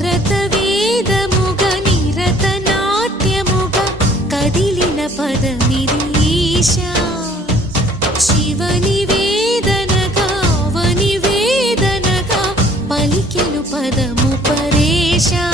భరత వేదముగ నిరత నాట్యముగ కదిలిన పదమిది ఈశా శివని వేదనగా అవని వేదనగా పలికెను పదము పరేశా